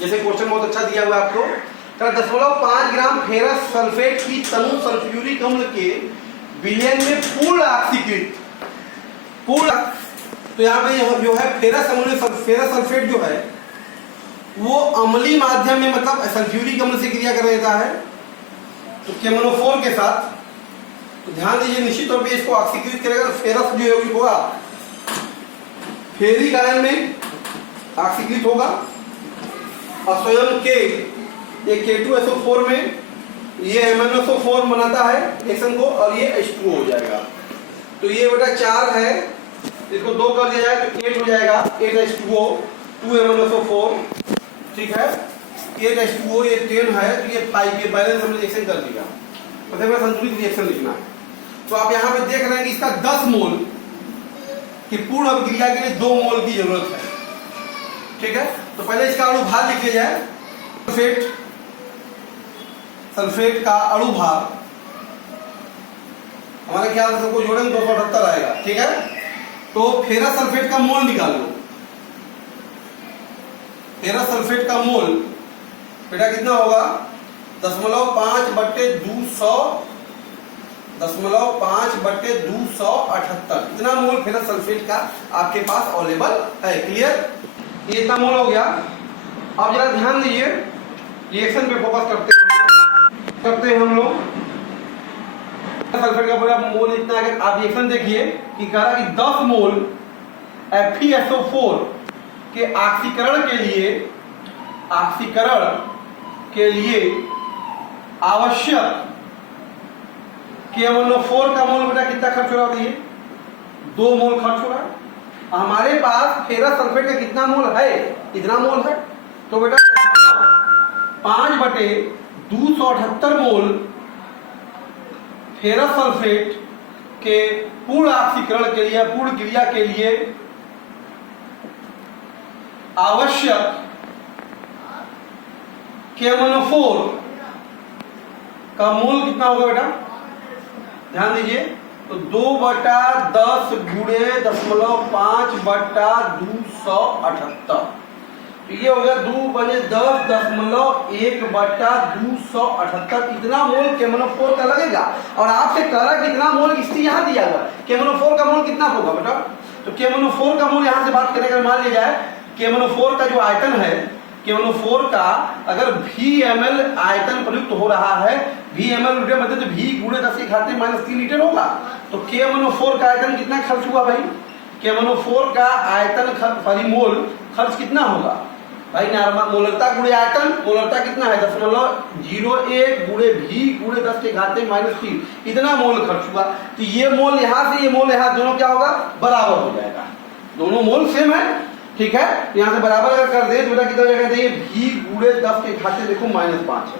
जैसे क्वेश्चन बहुत अच्छा दिया हुआ है आपको, 0.5 ग्राम फेरस सल्फेट की तनु सल्फ्यूरिक अम्ल के विलयन में पूर्ण ऑक्सीकृत पूर्ण, तो यहाँ पे जो है फेरस सल्फेट जो है वो अम्लीय माध्यम में मतलब सल्फ्यूरिक अम्ल से क्रिया कर रहता है तो KMnO4 के साथ। तो ध्यान दीजिए निश्चित तौर पे इसको ऑक्सीकृत करेगा, फेरस जो है होगा फेरिक आयन में ऑक्सीकृत होगा और स्वयं के ये K2SO4 में ये MnSO4 बनाता है रिएक्शन को और ये H2O हो जाएगा। तो ये बेटा 4 है, इसको 2 कर दिया जाए तो 8 हो जाएगा, 8H2O 2MnSO4, ठीक है। 8H2O ये 10 है तो ये 5 के बैलेंस हमने रिएक्शन कर दिया, मतलब संतुलित रिएक्शन लिखना है। तो आप यहाँ पे देख रहे हैं कि इसका 10 मोल की पूर्ण अभिक्रिया के लिए 2 मोल की जरूरत है, ठीक है। तो पहले इसका अणु भार लिख लिया जाए, सल्फेट का अणु भार हमारे ख्याल से सबको जोड़ेंगे 278 आएगा, ठीक है। तो फेरस सल्फेट का मोल निकाल लो, फेरस सल्फेट का मोल बेटा कितना होगा 0.5/278, इतना मोल फेरस सल्फेट का आपके पास अवेलेबल है। क्लियर, ये इतना मोल हो गया। अब जरा ध्यान दीजिए, रिएक्शन पे फोकस करते हैं हम लोग। सल्फेट का पूरा मोल इतना है, आप रिएक्शन देखिए कि कह रहा कि 10 मोल FeSO4 के ऑक्सीकरण के लिए आवश्यक KMnO4 का मोल बेटा कितना खर्च हो रहा है, 2 मोल खर्च हो रहा है। हमारे पास फेरस सल्फेट का कितना मोल है, इतना मोल है, तो बेटा 5/278 मोल फेरस सल्फेट के पूर्ण ऑक्सीकरण के लिए, पूर्ण क्रिया के लिए आवश्यक KMnO4 का मोल कितना होगा बेटा, ध्यान दीजिए। तो 2/10 गुणे 0.5/278, तो ये हो गया 2×10 1/278, इतना मोल KMnO4 का लगेगा। और आपसे कह रहा कितना मोल इससे यहाँ दिया हुआ, KMnO4 का मोल कितना होगा बेटा। तो KMnO4 का मोल यहाँ से बात करें, अगर मान लिया जाए KMnO4 का जो आयतन है, KMnO4 का अगर VmL आयतन प्रयुक्त हो रहा है, VmL लीटर मतलब तो V गुणे 10 के घाते -3 लीटर होगा। तो KMnO4 का आयतन कितना खर्च हुआ भाई, KMnO4 का आयतन परिमोल खर्च कितना होगा भाई, नॉर्मल मोलरता गुणे आयतन, मोलरता कितना है 0.01 गुणे V गुणे 10 के घाते -3, इतना मोल खर्च हुआ। तो ये मोल यहाँ से ये मोल यहाँ, दोनों क्या होगा बराबर हो जाएगा, दोनों मोल सेम है, ठीक है। यहाँ से बराबर अगर कर दे तो बेटा कितना जगह चाहिए, V गुणे 10 के घाते देखो -5 है,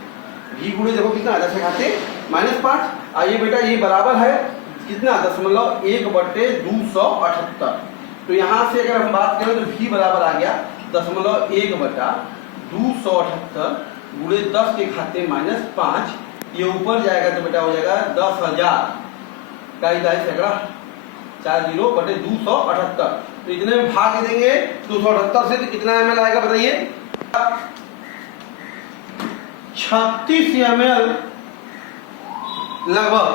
V गुणे देखो कितना है 10 के घाते -5। आइए बेटा ये बराबर है कितना 0.1/278। तो यहाँ से अगर हम बात करें तो V बराबर आ गया 0.1/278 गुणे 10 के घाते -5, ये ऊपर जाएगा तो बेटा हो जाएगा 10,000 का इकाई सैकड़ा 40/278। तो इतने में भाग देंगे 278 से, तो कितना ml आएगा बताइए, 36 ml, लगभग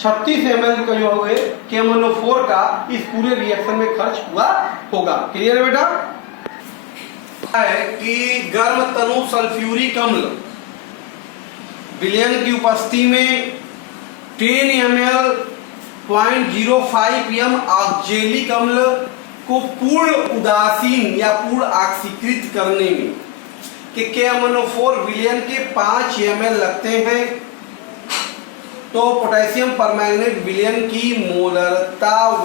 36 ml का जो है KMnO4 का इस पूरे रिएक्शन में खर्च हुआ होगा। क्लियर है बेटा। है कि गर्म तनु सल्फ्यूरिक अम्ल विलयन की उपस्थिति में 10 ml 0.05 m ऑक्जेलिक अम्ल को पूर्ण उदासीन या पूर्ण ऑक्सीकृत करने में कि KMnO4 विलयन के 5 ml लगते हैं। तो पोटेशियम परमैंगनेट विलयन की मोलरता व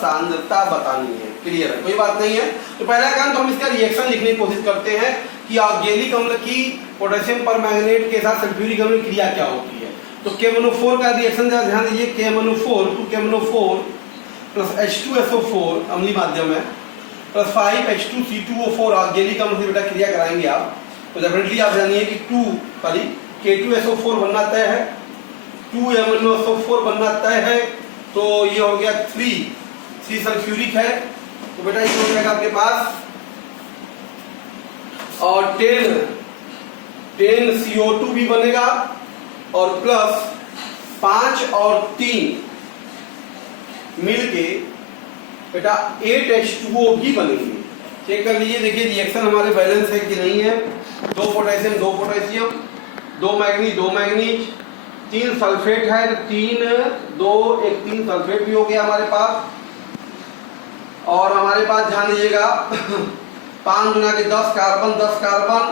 सांद्रता बतानी है। क्लियर है, कोई बात नहीं है। तो पहला काम तो हम इसका रिएक्शन लिखने की कोशिश करते हैं कि ऑक्जेलिक अम्ल की पोटेशियम परमैंगनेट के साथ सल्फ्यूरिक अम्ल की क्रिया क्या होती है। तो KMnO4 का रिएक्शन जरा ध्यान दीजिए, KMnO4 प्लस H2SO4 अम्लीय माध्यम है, प्लस 5H2C2O4 ऑक्जेलिक अम्ल से बेटा क्रिया कराएंगे आप। तो डेफिनेटली आप जानिए कि K2SO4 बनना तय है, 2MnSO4 बनना तय है। तो ये हो गया 3 सल्फ्यूरिक है, तो बेटा ये हो जाएगा आपके पास और 10 CO2 भी बनेगा और प्लस 5 और 3 मिलके बेटा 8 H2O भी बनेंगे। चेक कर लीजिए, देखिए रिएक्शन हमारे बैलेंस है कि नहीं है। 2 potassium 2 potassium, 2 manganese 2 manganese, 3 sulphate है तो 3 2 1 3 सल्फेट भी हो गया हमारे पास। और हमारे पास ध्यान दीजिएगा 5 गुना के 10 कार्बन 10 कार्बन।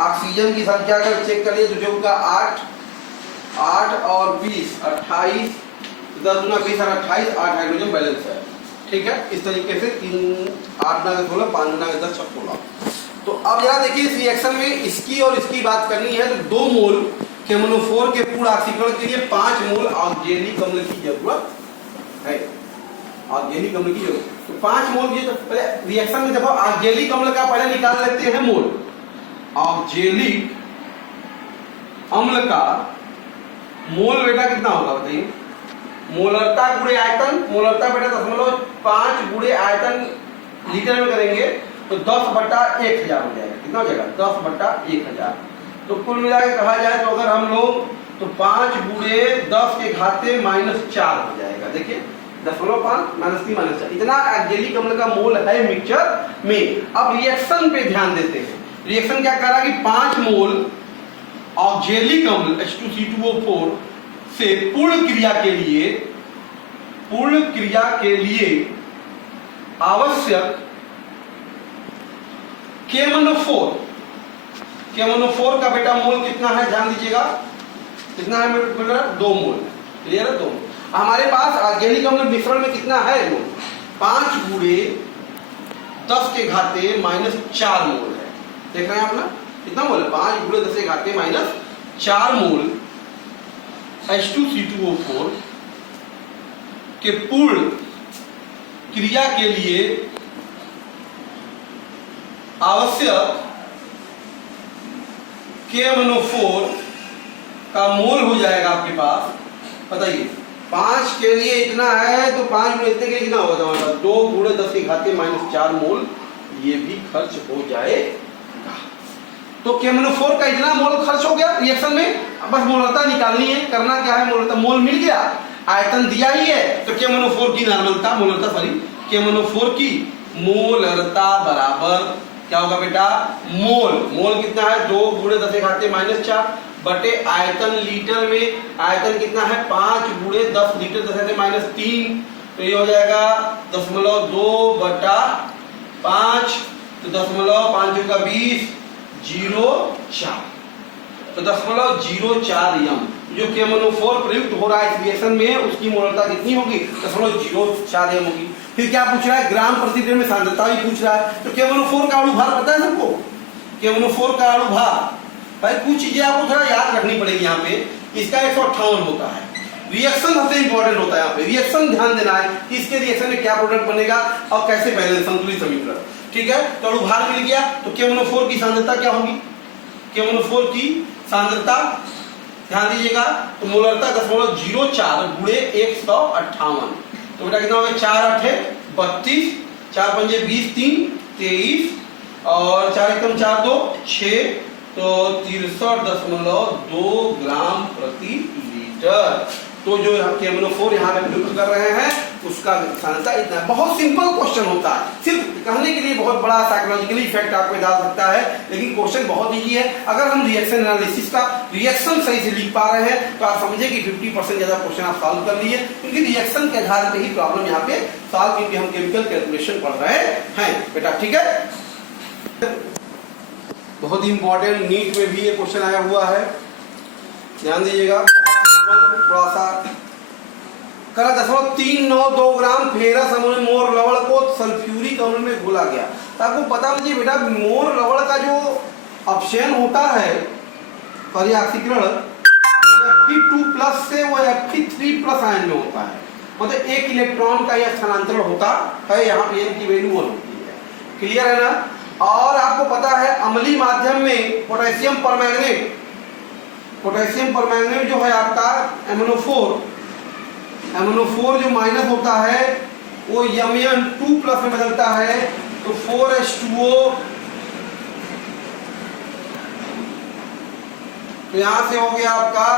ऑक्सीजन की संख्या अगर चेक करिए तो जो होगा 8 और 20 28, 10 गुना 20 और 28, 8 हाइड्रोजन बैलेंस है। ठीक है, इस तरीके से 8 गुना के 16, 5 गुना के 10 16। तो अब यहाँ देखिए इस रिएक्शन में इसकी और इसकी बात करनी है तो 2 मोल केमोनोफोर के पूर्ण ऑक्सीकरण के लिए 5 मोल ऑक्जेलिक अम्ल की जरूरत है। ऑक्जेलिक अम्ल की जरूरत तो 5 मोल। ये तो रिएक्शन में देखो ऑक्जेलिक अम्ल का पहले निकाल लेते हैं मोल। ऑक्जेलिक अम्ल का मोल बेटा कितना होगा बताइए? मोलरता गुणे आयतन, मोलरता बेटा 0.5 गुणे आयतन लीटर में करेंगे तो 10/1000 हो जाएगा। कितना हो जाएगा? 10/1000। तो कुल मिला के कहा जाए तो अगर हम लोग तो 5 गुणे 10 के घाते -4 हो जाएगा। देखिए 0.5 -3 -4 इतना ऑक्जेलिक अम्ल का मोल है मिक्सचर में। अब रिएक्शन पे ध्यान देते हैं। रिएक्शन क्या कर रहा है कि 5 मोल ऑक्जेलिक अम्ल H2C2O4 से पूर्ण क्रिया के लिए आवश्यक केमोनोफोर का बेटा मोल कितना है? ध्यान दीजिएगा कितना है बेटा? 2 मोल। क्लियर है? 2 मोल। हमारे पास ऑर्गेनिक अम्ल मिश्रण में कितना है मोल? 5 गुणे 10 के घाते -4 मोल है। देख रहे हैं आप ना कितना मोल है? 5 गुणे 10 के घाते -4 मोल H2C2O4 के पूर्ण क्रिया के लिए आवश्यक केमोनोफोर का मोल हो जाएगा आपके पास। बताइए 5 के लिए इतना है तो 5 गुणे इतने के लिए कितना होगा हमारे पास? 2 गुणे 10 के घाते -4 मोल ये भी खर्च हो जाएगा। तो केमोनोफोर का इतना मोल खर्च हो गया रिएक्शन में। बस मोलरता निकालनी है। करना क्या है? मोलरता मोल मिल गया, आयतन दिया ही है तो केमोनोफोर की नॉर्मलता केमोनोफोर की मोलरता बराबर क्या होगा बेटा? मोल कितना है? 2 गुणे 10 के घाते -4 बटे आयतन लीटर में। आयतन कितना है? 5 गुणे 10 लीटर 10 के -3 तो ये हो जाएगा 0.2/5 तो 0.5 का 20 0.4 तो 0.04 यम जो केमोनोफोर प्रयुक्त हो रहा है इस रिएक्शन में उसकी मोलरता कितनी होगी? 0.04 यम होगी। फिर क्या पूछ रहा है? ग्राम प्रति लीटर में सांद्रता भी पूछ रहा है। तो केमोनोफोर का अणु भार पता है सबको? केमोनोफोर का अणु भार भाई कुछ चीजें आपको थोड़ा याद रखनी पड़ेगी। यहाँ पे इसका 158 होता है। रिएक्शन सबसे इंपॉर्टेंट होता है। यहाँ पे रिएक्शन ध्यान देना है कि इसके रिएक्शन में क्या प्रोडक्ट बनेगा और कैसे बैलेंस संतुलित समीकरण। ठीक है, तो अणु भार मिल गया तो केमोनोफोर की सांद्रता क्या होगी? केमोनोफोर की सांद्रता ध्यान दीजिएगा तो मोलरता 0.04 गुणे 158 तो बेटा कितना हो गया? 4 8 32 4 5 20 3 23 और 4 1 4 2 6 तो 63.2 ग्राम प्रति लीटर। तो जो केमोनोफोर यहाँ पे प्रयुक्त कर रहे हैं उसका सांद्रता इतना। बहुत सिंपल क्वेश्चन होता है। सिर्फ कहने के लिए बहुत बड़ा साइकोलॉजिकली इफेक्ट आपको डाल सकता है लेकिन क्वेश्चन बहुत इजी है। अगर हम रिएक्शन एनालिसिस का रिएक्शन सही से लिख पा रहे हैं तो आप समझे कि 50% ज्यादा क्वेश्चन आप सॉल्व कर लिए क्योंकि रिएक्शन के आधार पर ही प्रॉब्लम यहाँ पे सॉल्व क्योंकि हम केमिकल कैलकुलेशन पढ़ रहे हैं बेटा। ठीक है, बहुत इंपॉर्टेंट नीट में भी ये क्वेश्चन आया हुआ है, ध्यान दीजिएगा। थोड़ा सा करा 0.392 ग्राम फेरस अमोनियम मोर लवण को सल्फ्यूरिक अम्ल में घोला गया। तो आपको पता मुझे बेटा मोर लवण का जो अपक्षयन होता है परिऑक्सीकरण Fe2+ से वो Fe3+ आयन में होता है। मतलब 1 इलेक्ट्रॉन का यह स्थानांतरण होता है। यहाँ पे n की वैल्यू 1 होती है। क्लियर है ना? और आपको पता है अम्लीय माध्यम में पोटेशियम परमैंगनेट जो है आपका एमोनोफोर जो माइनस होता है वो Mn2+ में बदलता है तो 4H2O तो यहां से हो गया आपका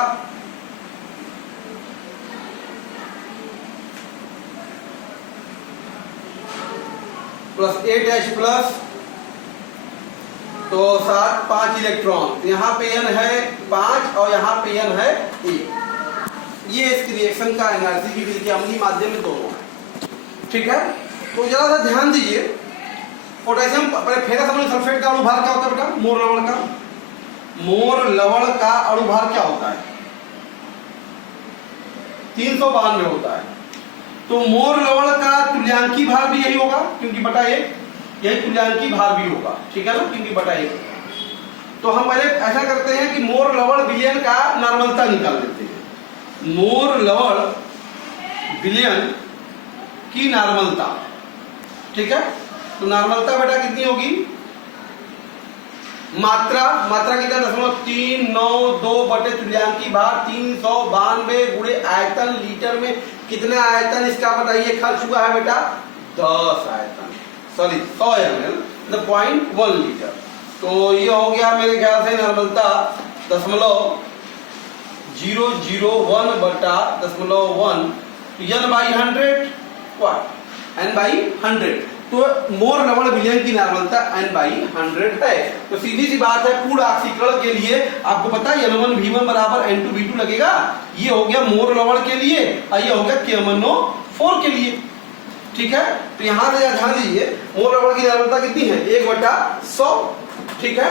प्लस 8H प्लस तो 7 5 इलेक्ट्रॉन, तो यहाँ पे n है 5 और यहाँ पे n है 1। ये इस रिएक्शन का एनर्जी की विधि अम्लीय माध्यम में दोनों है, ठीक है। तो जरा सा ध्यान दीजिए, पोटेशियम फेरस अमोनियम सल्फेट का अणुभार क्या होता है बेटा? मोर लवण का, मोर लवण का अणुभार क्या होता है? 392 होता है। तो मोर लवण का तुल्यांकी भार भी यही होगा, क्योंकि बटा 1, यही तुल्यांकी भार भी होगा, ठीक है ना, क्योंकि बटा 1। तो हम पहले ऐसा करते हैं कि मोर लवण विलयन का नॉर्मलता निकाल देते हैं। मोर लवण विलयन की नॉर्मलता, ठीक है। तो नॉर्मलता बेटा कितनी होगी? मात्रा कितना? 0.392 बटे तुल्यांकी भार 392 गुणे आयतन, लीटर में कितना आयतन इसका बताइए खर्च हुआ है बेटा? 10 आयतन, सॉरी 100 ml, 0.1 लीटर। तो ये हो गया मेरे ख्याल से नॉर्मलता 0.001 बटा 0.1 n/100 वाट, n/100। तो मोर लवण विलयन की नॉर्मलता n/100 है। तो सीधी सी बात है, पूर्ण ऑक्सीकरण के लिए आपको पता है N1V1 बराबर N2V2 लगेगा। ये हो गया मोर लवण के लिए और ये हो गया KMnO4 के लिए, ठीक है। तो यहां से ध्यान दीजिए, मोर लवण की नॉर्मलता कितनी है? 1/100, ठीक है।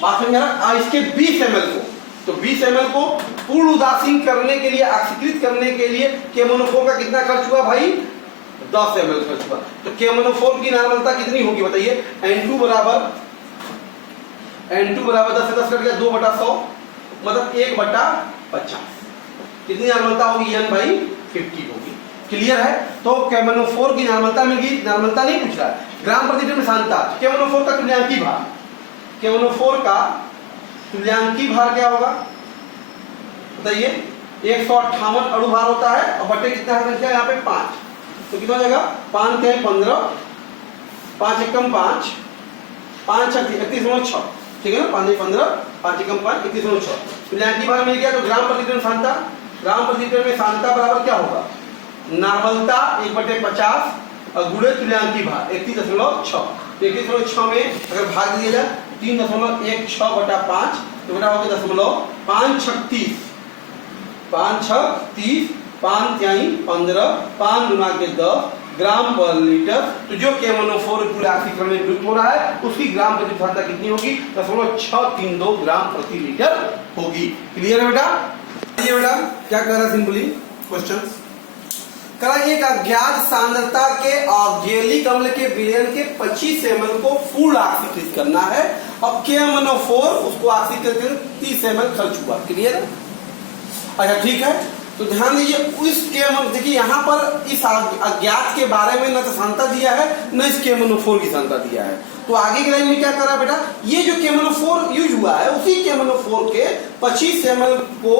बात समझ आ? इसके 20 ml को, तो 20 ml को पूर्ण उदासीन करने के लिए, ऑक्सीकृत करने के लिए KMnO4 का कितना खर्च हुआ भाई? 10 ml खर्च हुआ। तो KMnO4 की नॉर्मलता कितनी होगी बताइए? N2 बराबर 10 से 10 कट गया, 2/100 मतलब 1/50। कितनी नॉर्मलता होगी? n/50 होगी। क्लियर है? तो KMnO4 की नॉर्मलता मिल गई। नॉर्मलता नहीं पूछ रहा है, ग्राम प्रति लीटर में सांद्रता। KMnO4 का तुल्यांकी भार, KMnO4 का तुल्यांकी भार क्या होगा बताइए? 158 अणुभार होता है और बटे कितना है संख्या यहाँ पे? 5। तो कितना हो जाएगा? 5 के 15, 5 एकम 5, 5 31.6, ठीक है ना। 5 15, 5 एकम 5 31.6। तुल्यांकी भार मिल गया। तो ग्राम प्रति लीटर सांद्रता, ग्राम प्रति लीटर में सांद्रता बराबर क्या होगा? नॉर्मलता 1/50 और गुणे तुल्यांकी भार 31.6। 31.6 में अगर भाग दिया जाए 3.16 बटा 5 तो बेटा हो गया 5.36, 5 यानी 15, 5 गुना के 10 ग्राम पर लीटर। तो जो KMnO4 पूरे ऑक्सीकरण में प्रयुक्त हो रहा है उसकी ग्राम प्रति सांद्रता कितनी होगी? 0.632 ग्राम प्रति लीटर होगी। क्लियर है बेटा? ये बेटा क्या कर रहा है? सिंपली क्वेश्चन करा, एक अज्ञात सांद्रता के ऑक्जेलिक अम्ल के विलयन के 25 ml को पूर्ण ऑक्सीकृत करना है और KMnO4 उसको ऑक्सीकृत करने 30 ml खर्च हुआ। क्लियर है? अच्छा ठीक है। तो ध्यान दीजिए, इस देखिए यहाँ पर इस अज्ञात के बारे में न तो सांद्रता दिया है न इस KMnO4 की सांद्रता दिया है। तो आगे की लाइन में क्या करा बेटा? ये जो KMnO4 यूज हुआ है उसी KMnO4 के 25 ml को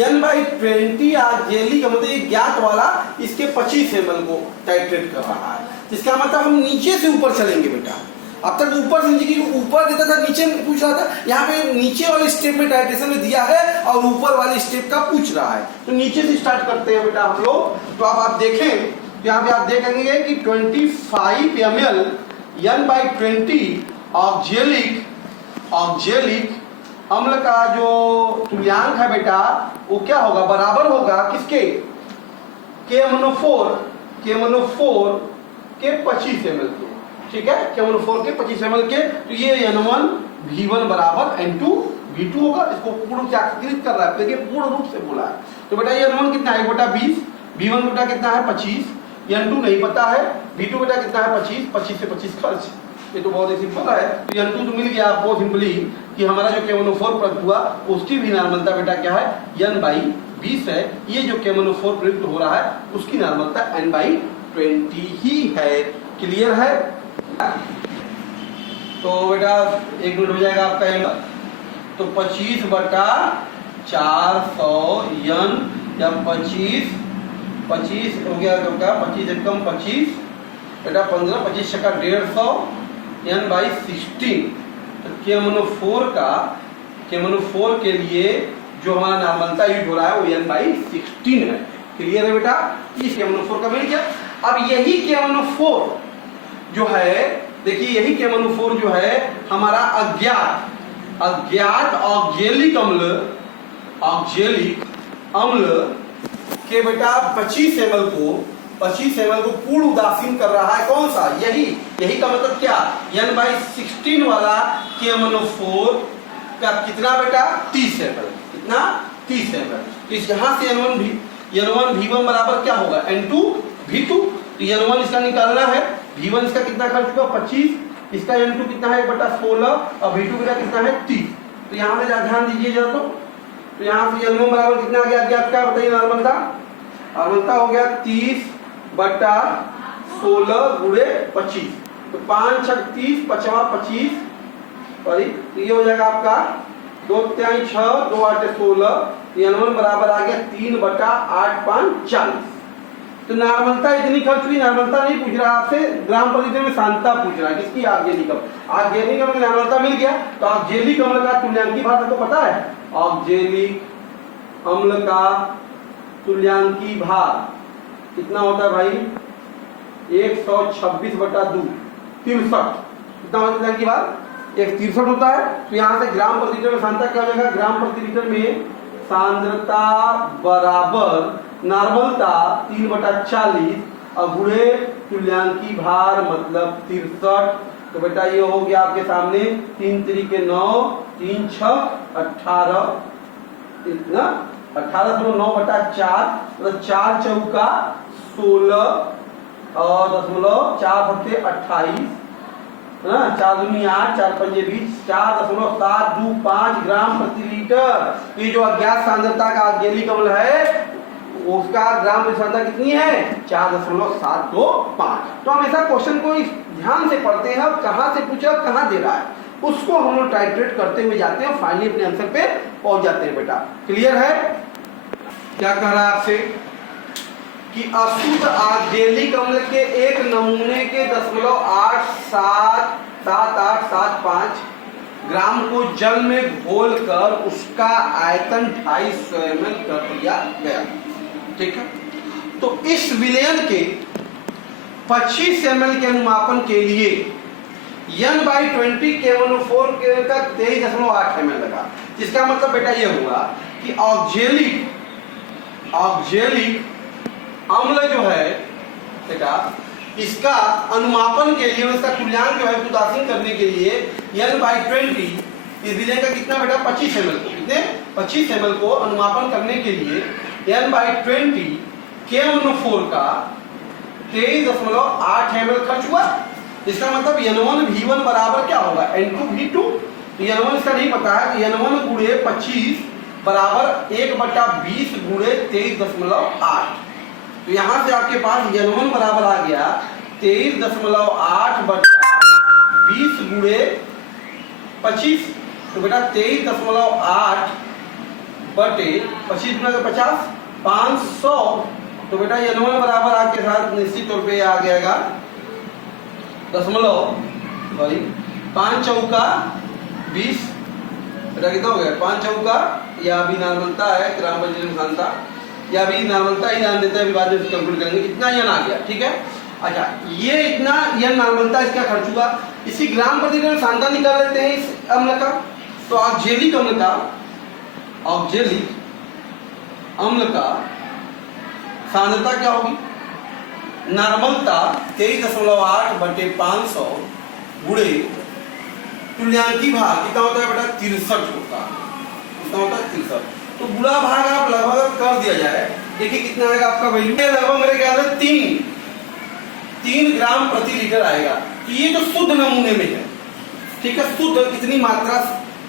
n/20 ऑक्जेलिक मतलब ये ज्ञात वाला इसके 25 ml को टाइट्रेट कर रहा है। जिसका मतलब हम नीचे से ऊपर चलेंगे बेटा। अब तक ऊपर से नीचे, ऊपर देता था नीचे पूछ रहा था, यहाँ पे नीचे वाले स्टेप में टाइट्रेशन में दिया है और ऊपर वाले स्टेप का पूछ रहा है। तो नीचे से स्टार्ट करते हैं बेटा हम लोग। तो अब आप देखें, यहाँ पे आप देखेंगे कि 25 ml n/20 ऑक्जेलिक अम्ल का जो तुल्यांक है बेटा वो क्या होगा? बराबर होगा किसके? KMnO4 के 25 ml के, ठीक है। KMnO4 के 25 ml के। तो ये N1V1 बराबर N2V2 होगा। इसको पूर्ण क्या कर रहा है? देखिए पूर्ण रूप से बोला है। तो बेटा ये N1 कितना है? 1/20, V1 बेटा कितना है? 25, N2 नहीं पता है, V2 बेटा कितना है? 25, 25 से 25 खर्च। ये तो बहुत ही सिंपल है। तो N2 तो मिल गया आपको सिंपली कि हमारा जो KMnO4 प्रयुक्त हुआ उसकी भी नॉर्मलता बेटा क्या है? n/20 है। ये जो KMnO4 प्रयुक्त हो रहा है उसकी नॉर्मलता n/20 ही है। क्लियर है? तो बेटा 1 मिनट हो जाएगा आपका एंड। तो 25 बटा 400 n या 25 हो गया तो क्या? 25 एकम 25 बेटा 15, 25 छक्का 150 n/16। तो KMnO4 का केमोनोफोर के लिए जो हमारा नॉर्मलता यूज हो रहा है वो n/16 है। क्लियर है बेटा? इस केमोनोफोर का मिल गया। अब यही केमोनोफोर जो है, देखिए यही केमोनोफोर जो है हमारा अज्ञात ऑक्जेलिक अम्ल के बेटा 25 ml को पूर्ण उदासीन कर रहा है। कौन सा? यही का मतलब क्या? n/16 वाला केमोनोफोर का कितना बेटा? 30 ml। कितना? 30 ml। तो यहां से n1v1 बराबर क्या होगा? n2v2। तो n1 इसका निकालना है, v1 इसका कितना खर्च हुआ? 25, इसका n2 कितना है? 1/16 और v2 का कितना है? 30। तो यहाँ पे ध्यान दीजिए जरा। तो यहाँ से n1 बराबर कितना आ गया? अज्ञात का बताइए नॉर्मलता हो गया 30/16 गुणे 25। तो 5 6 30, 5 25, सॉरी, तो ये हो जाएगा आपका 2 3 6 2 8 16। n1 बराबर आ गया 3/8 5 40। तो नॉर्मलता इतनी खर्च हुई। नॉर्मलता नहीं पूछ रहा आपसे, ग्राम प्रति लीटर में सांद्रता पूछ रहा है। किसकी? ऑक्जेलिक अम्ल की नॉर्मलता मिल गया। तो ऑक्जेलिक अम्ल का तुल्यांकी भार तो पता है, ऑक्जेलिक अम्ल का तुल्यांकी भार कितना होता है भाई? 126/2 63। कितना होता है तुल्यांकी भार? 163 होता है। तो यहाँ से ग्राम प्रति लीटर में सांद्रता क्या हो जाएगा? ग्राम प्रति लीटर में सांद्रता बराबर नॉर्मलता 3/40 और गुणे तुल्यांकी भार मतलब 63। तो बेटा ये हो गया आपके सामने 3 3 के 9, 3 6 18, इतना 18.9/4 मतलब 4 चौका 16 और 4 फटे 28 है ना, 4 दूनी 8, 4 पंजे 20, 4.725 ग्राम प्रति लीटर। ये जो अज्ञात सांद्रता का ऑक्जेलिक अम्ल है उसका ग्राम प्रति सांद्रता कितनी है? 4.725। तो हम ऐसा क्वेश्चन को ध्यान से पढ़ते हैं, कहां से पूछा कहां दे रहा है उसको हम लोग टाइट्रेट करते हुए जाते हैं, फाइनली अपने आंसर पे पहुंच जाते हैं। बेटा क्लियर है? क्या कह रहा है आपसे कि अशुद्ध ऑक्जेलिक अम्ल के एक नमूने के 0.877875 ग्राम को जल में घोलकर उसका आयतन 250 ml कर दिया गया। ठीक है, तो इस विलयन के 25 ml के अनुमापन के लिए n/20 केमोनोफोर का 23.8 ml लगा। जिसका मतलब बेटा ये हुआ कि ऑक्जेलिक अम्ल जो है बेटा इसका अनुमापन के लिए, इसका तुल्यांक जो है उदासीन करने के लिए n/20 इस विलयन का कितना बेटा? 25 ml को, कितने? 25 ml को अनुमापन करने के लिए n/20 केमोनोफोर का 23.8 ml खर्च हुआ। इसका मतलब n1v1 बराबर क्या होगा? n2v2। तो n1 इसका नहीं पता है, तो n1 गुणे 25 बराबर 1/20 गुणे 23.8। तो यहां से आपके पास n1 बराबर आ गया 23.8/20 गुणे 25। तो बेटा 23.8 बटे 25 गुना 50 500। तो बेटा n1 बराबर आपके साथ निश्चित तौर पे आ जाएगा 5 चौका 20। बेटा कितना हो गया? 5 चौका, या भी नॉर्मलता है ग्राम प्रति सांद्रता, या भी नॉर्मलता ही जान देते हैं, बाद में कैलकुलेट करेंगे कितना n आ गया। ठीक है, अच्छा ये इतना n नॉर्मलता इसका खर्च हुआ। इसी ग्राम प्रति लीटर सांद्रता निकाल लेते हैं इस अम्ल का। तो ऑक्जेलिक अम्ल का सांद्रता क्या होगी? नॉर्मलता 23.8 बटे 500 गुणे तुल्यांकी भाग कितना होता है बेटा? 63 होता है। कितना होता है? 63। तो बुरा भाग आप लगभग कर दिया जाए, देखिए कितना आएगा आपका वैल्यू? लगभग मेरे ख्याल से 3 ग्राम प्रति लीटर आएगा। तो ये जो शुद्ध नमूने में है, ठीक है, शुद्ध कितनी मात्रा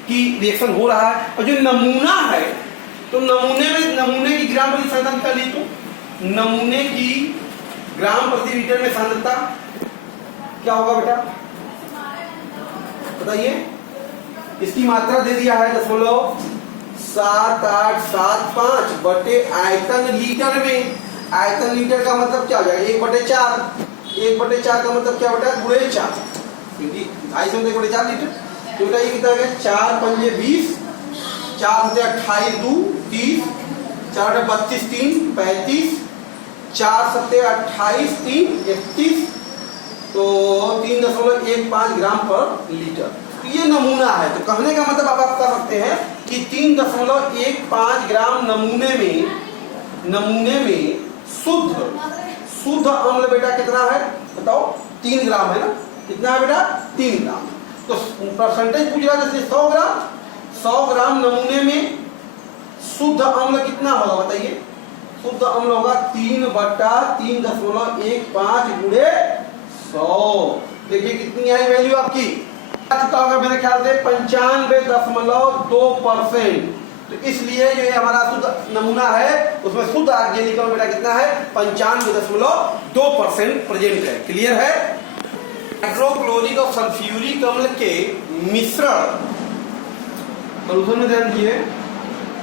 की रिएक्शन हो रहा है। और जो नमूना है, तो नमूने की ग्राम प्रति सांद्रता ली, तो नमूने की ग्राम प्रति लीटर में सांद्रता क्या होगा बेटा? बताइए। इसकी मात्रा दे दिया है 0.7875 बटे आयतन लीटर में। आयतन लीटर का मतलब क्या हो जाएगा? 1/4। 1/4 का मतलब क्या बेटा? गुणे 4, क्योंकि 250 1/4 लीटर। तो बेटा ये कितना हो गया? 4 पंजे 20, 4 सत्ते 28 2 30, 4 32 3 35, 4 सत्ते 28 3 31, तो 3.15 ग्राम पर लीटर। तो ये नमूना है। तो कहने का मतलब आप कह सकते हैं कि 3.15 ग्राम नमूने में शुद्ध अम्ल बेटा कितना है बताओ? 3 ग्राम है ना? कितना है बेटा? 3 ग्राम। तो परसेंटेज पूछ रहा है, जैसे 100 ग्राम नमूने में शुद्ध अम्ल कितना होगा बताइए? शुद्ध अम्ल होगा 3/3.15 गुणे 100। देखिए कितनी आई वैल्यू आपकी? चुका होगा मेरे ख्याल से 95.2%। तो इसलिए जो ये हमारा शुद्ध नमूना है उसमें शुद्ध आर्गेनिक अम्ल बेटा कितना है? 95.2% प्रेजेंट है। क्लियर है? हाइड्रोक्लोरिक और सल्फ्यूरिक अम्ल के मिश्रण सॉल्यूशन में ध्यान दिए।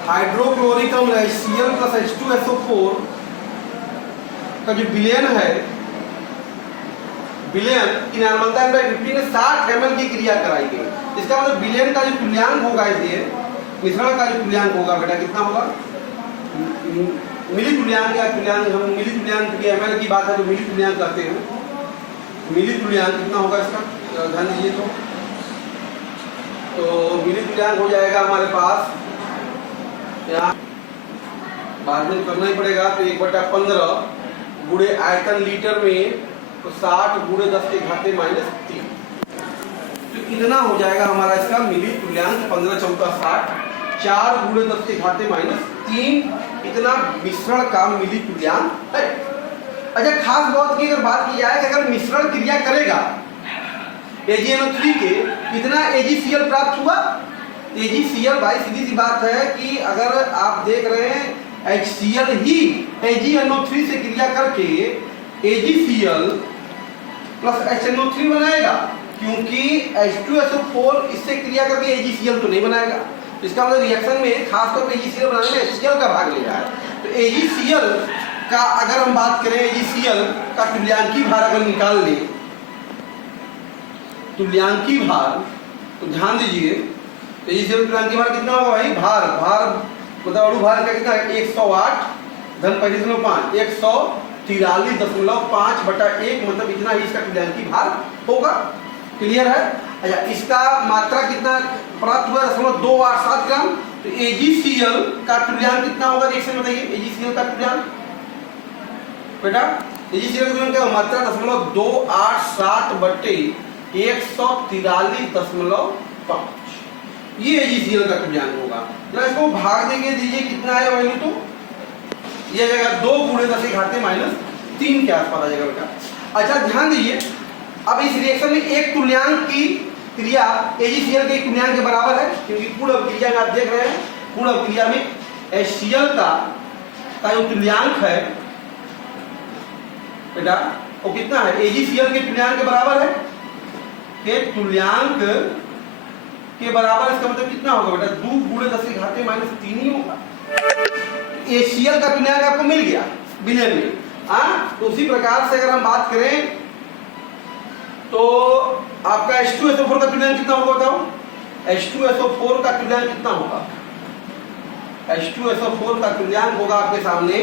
हाइड्रोक्लोरिक अम्ल HCl + H2SO4 का जो विलयन है, विलयन की नॉर्मलता 60 ml की क्रिया कराई गई। इसका मतलब विलयन का जो तुल्यांक होगा, इसलिए मिश्रण का जो तुल्यांक होगा बेटा कितना होगा? मिली तुल्यांक या तुल्यांक, हम मिली तुल्यांक की ml की बात है तो मिली तुल्यांक करते हैं। मिली तुल्यांक कितना होगा इसका? ध्यान दीजिए। तो मिली तुल्यांक हो जाएगा हमारे पास, यहाँ बाद में करना ही पड़ेगा। तो 1/15 गुणे आयतन लीटर में, तो 60 गुणे 10 के घाते -3। तो इतना हो जाएगा हमारा इसका मिली तुल्यांक। 15 × 60, 4 गुणे 10 के घाते -3। इतना मिश्रण का मिली तुल्यांक है। अच्छा, खास बात की अगर बात की जाए कि अगर मिश्रण क्रिया करेगा AgNO3 के, कितना AgCl प्राप्त हुआ? AgCl भाई सीधी सी बात है कि अगर आप देख रहे हैं HCl ही AgNO3 से क्रिया करके AgCl + HNO3 बनाएगा, क्योंकि H2SO4 इससे क्रिया करके AgCl तो नहीं बनाएगा। इसका मतलब रिएक्शन में खासतौर पर AgCl बनाने में HCl का भाग ले रहा है। तो AgCl का अगर हम बात करें, AgCl का तुल्यांकी भार अगर निकाल ले, तुल्यांकी भार, तो ध्यान दीजिए AgCl तुल्यांकी भार कितना होगा भाई? भार मतलब अणु भार का कितना है? 108 धन 25.5, 143.5/1, मतलब इतना ही इसका तुल्यांकी भार होगा। क्लियर है? अच्छा, इसका मात्रा कितना प्राप्त हुआ? 0.287 ग्राम। तो AgCl का तुल्यांक कितना होगा? रिएक्शन बताइए। AgCl का तुल्यांक बेटा, AgCl का तुल्यांक क्या मात्रा? 0.287/143.5। ये AgCl का तुल्यांक होगा। जरा इसको भाग देंगे, दीजिए कितना है वैल्यू? तो ये जाएगा 2 गुणे 10 के घाते -3 के आसपास आ जाएगा बेटा। अच्छा, ध्यान दीजिए, अब इस रिएक्शन में एक तुल्यांक की क्रिया AgCl के तुल्यांक के बराबर है, क्योंकि पूर्ण अभिक्रिया में आप देख रहे हैं, पूर्ण अभिक्रिया में HCl का जो तुल्यांक है बेटा वो कितना है? AgCl के तुल्यांक के बराबर है, के तुल्यांक के बराबर। इसका मतलब कितना होगा बेटा? 2 गुणे 10 के घाते -3 ही होगा। HCl का तुल्यांक आपको मिल गया विलयन में। तो उसी प्रकार से अगर हम बात करें तो आपका H2SO4 का तुल्यांक कितना होगा बताओ? H2SO4 का तुल्यांक कितना होगा? H2SO4 का तुल्यांक होगा आपके सामने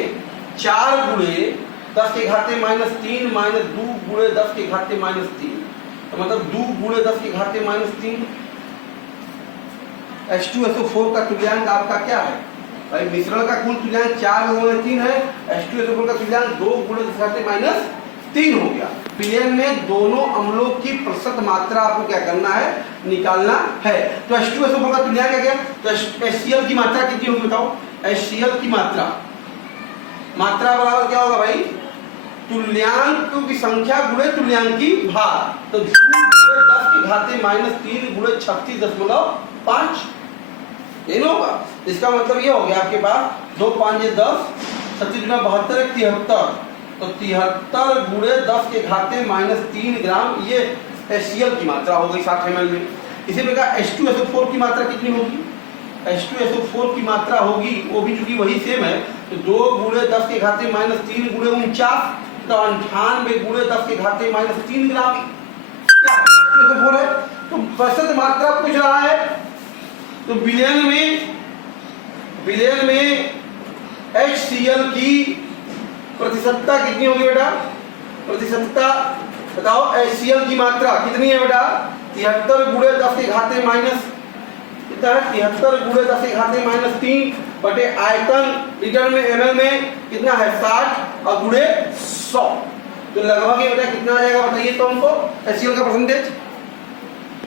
4 गुणे 10 के घाते -3 - 2 गुणे 10 के घाते -3, तो मतलब 2 गुणे 10 के घाते -3। H2SO4 का तुल्यांक आपका क्या है भाई? मिश्रण का कुल तुल्यांक 4 गुणे 3 है। H2SO4 का तुल्यांक 2 गुणे 10 के घाते -3 हो गया। विलयन में दोनों अम्लों की प्रतिशत मात्रा आपको क्या करना है? निकालना है। तो H2SO4 का तुल्यांक क्या गया? तो HCl की मात्रा कितनी होगी बताओ? HCl की मात्रा बराबर क्या होगा भाई? तुल्यांक की संख्या गुणे तुल्यांक की भार। तो 2 गुणे 10 के घाते -3 गुणे 36.5 ये होगा। इसका मतलब ये हो गया आपके पास 2 5 10, 36 × 72 73, तो 73 गुणे 10 के घाते -3 ग्राम ये HCl की मात्रा हो गई 60 ml में। इसी प्रकार H2SO4 की मात्रा कितनी होगी? H2SO4 की मात्रा होगी, वो भी चूंकि वही सेम है, तो 2 गुणे 10 के घाते -3 गुणे 49, तो 98 गुणे 10 के घाते -3 ग्राम क्या H2SO4 है। तो प्रतिशत मात्रा पूछ रहा है, तो विलयन में विलयन में HCl की प्रतिशतता कितनी होगी बेटा? प्रतिशतता बताओ। HCl की मात्रा कितनी है बेटा? 73 गुणे 10 की घाते माइनस कितना है? 73 गुणे 10 की घाते माइनस 3 बटे आयतन लीटर में ml में कितना है? 60 और गुणे 100। तो लगभग ये बेटा कितना आ जाएगा बताइए तो हमको HCl का परसेंटेज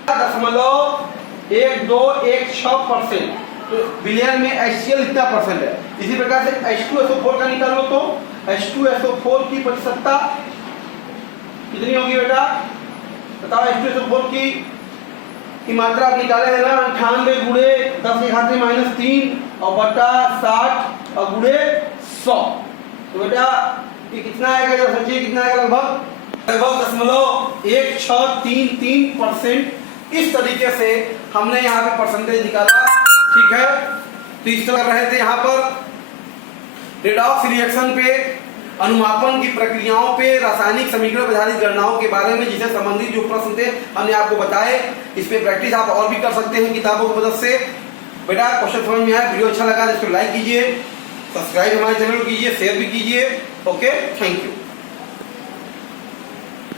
0.1216%। तो विलयन में HCl इतना परसेंट है। इसी प्रकार से H2SO4 का निकालो तो H2SO4 की प्रतिशतता कितनी होगी बेटा? बताओ। H2SO4 की मात्रा आप निकाले है ना 98 गुणे 10 की घात माइनस 3 और बटा 60 और गुणे 100। तो बेटा ये कितना आएगा? जरा सोचिए कितना आएगा? लगभग 0.1633%। इस तरीके से हमने यहाँ पे परसेंटेज निकाला। ठीक है, तो इस तरह रहे थे यहाँ पर रेडॉक्स रिएक्शन पे, अनुमापन की प्रक्रियाओं पे, रासायनिक समीकरण पर आधारित गणनाओं के बारे में जिससे संबंधित जो प्रश्न थे हमने आपको बताए। इस पे प्रैक्टिस आप और भी कर सकते हैं किताबों की मदद से। बेटा क्वेश्चन समझ में आया? वीडियो अच्छा लगा तो इसको लाइक कीजिए, सब्सक्राइब हमारे चैनल को कीजिए, शेयर भी कीजिए। Okay, thank you.